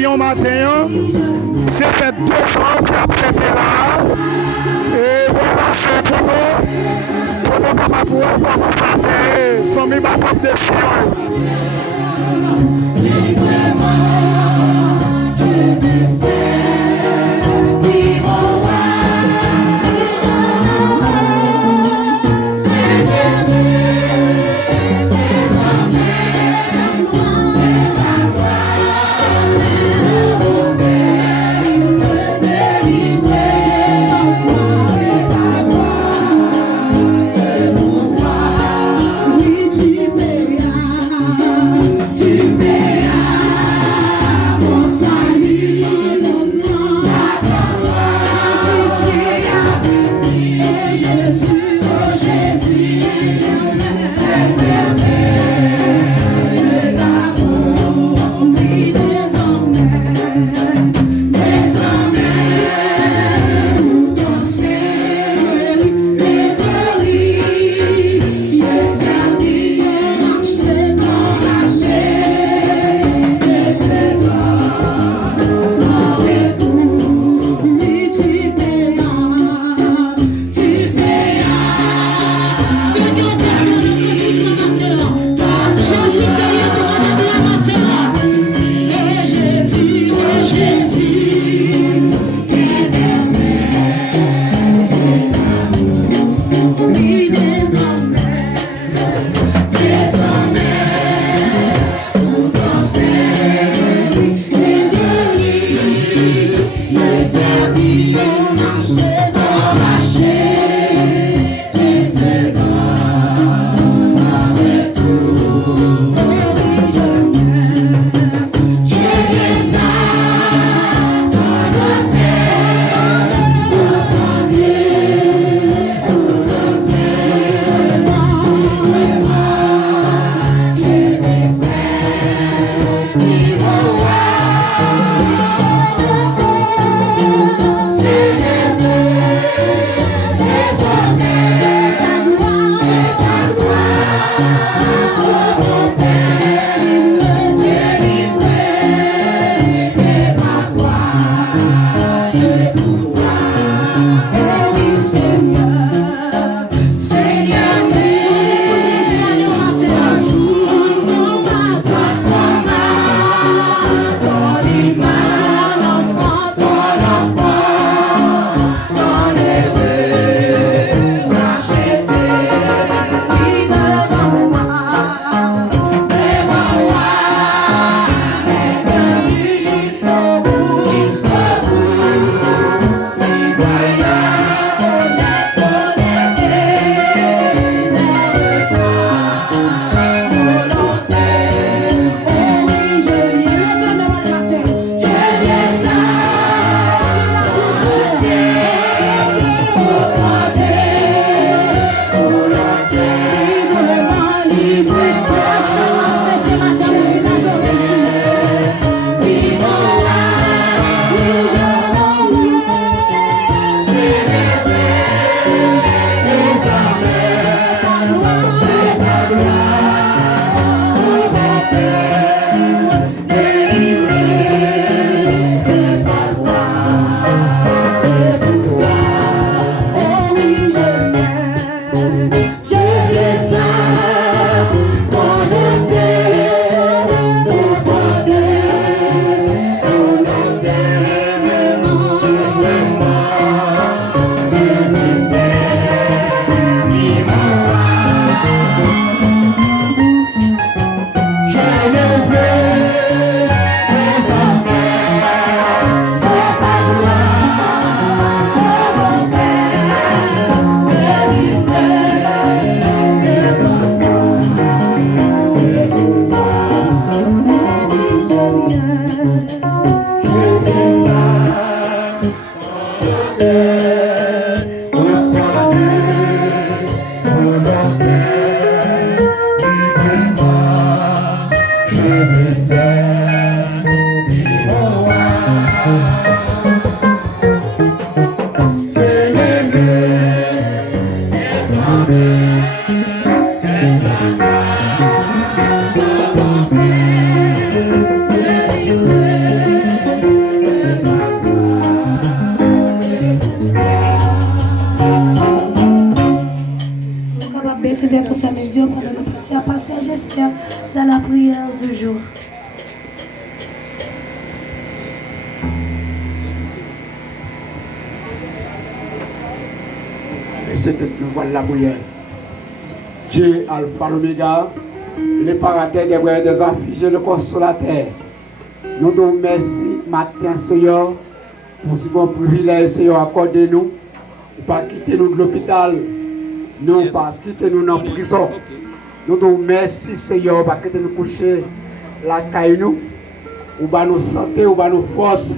yon matin, c'est fait 2 ans qu'il a fêté là. Et voilà, c'est pour nous capables de voir comment ça fait. Famille va comme des chiens. merci d'être fait mes yeux pendant nous passer à Pasteur J'espère dans la prière du jour. C'était nous voilà la prière. Dieu Alpha l'Oméga, les paratères des voyants des affichés, le consolateur. Nous te remercions matin, Seigneur, pour ce bon privilège, Seigneur, accordez-nous. Pas quitter nous de l'hôpital, non pas quitter nous dans la prison. Nous te remercions, Seigneur, pas quitter nous coucher la caille nous, ou pas nous santé, ou pas nous force,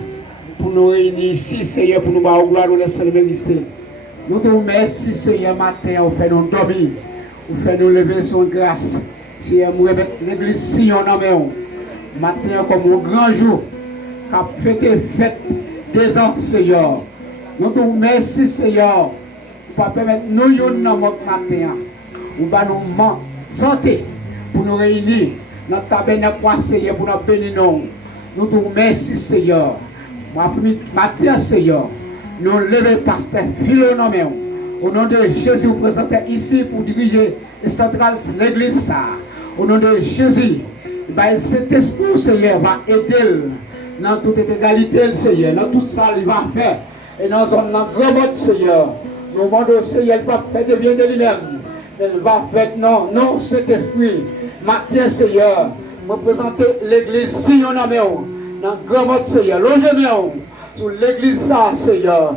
pour nous réunir ici, Seigneur, pour nous voir gloire, nous laisser le mériter. Nous te remercions, Seigneur, matin, vous faites nous dormir, vous faites nous lever sur grâce. Seigneur, nous remettons l'église Sion dans nous. Matin, comme un grand jour, qu'a fêté fête des ans, Seigneur. Nous te remercions, Seigneur, pour permettre nous dans notre matin, ou pas nous santé, pour nous réunir dans le tabernacle, Seigneur, pour nous bénir. Nous te remercions, Seigneur. Matin, Seigneur. Nous levons pasteur Philo au nom de Jésus, vous présentez ici pour diriger les centrales de l'église. Au nom de Jésus, cet esprit, Seigneur, va aider dans toute égalité, Seigneur, dans tout ça, il va faire. Et dans un grand mode, Seigneur, nous demandons, Seigneur, il va faire de bien de lui-même. Il va faire, non, cet esprit. Matin, Seigneur, vous présentez l'église, si on a dans un grand mode, Seigneur, logez-moi sur l'église, ça, Seigneur.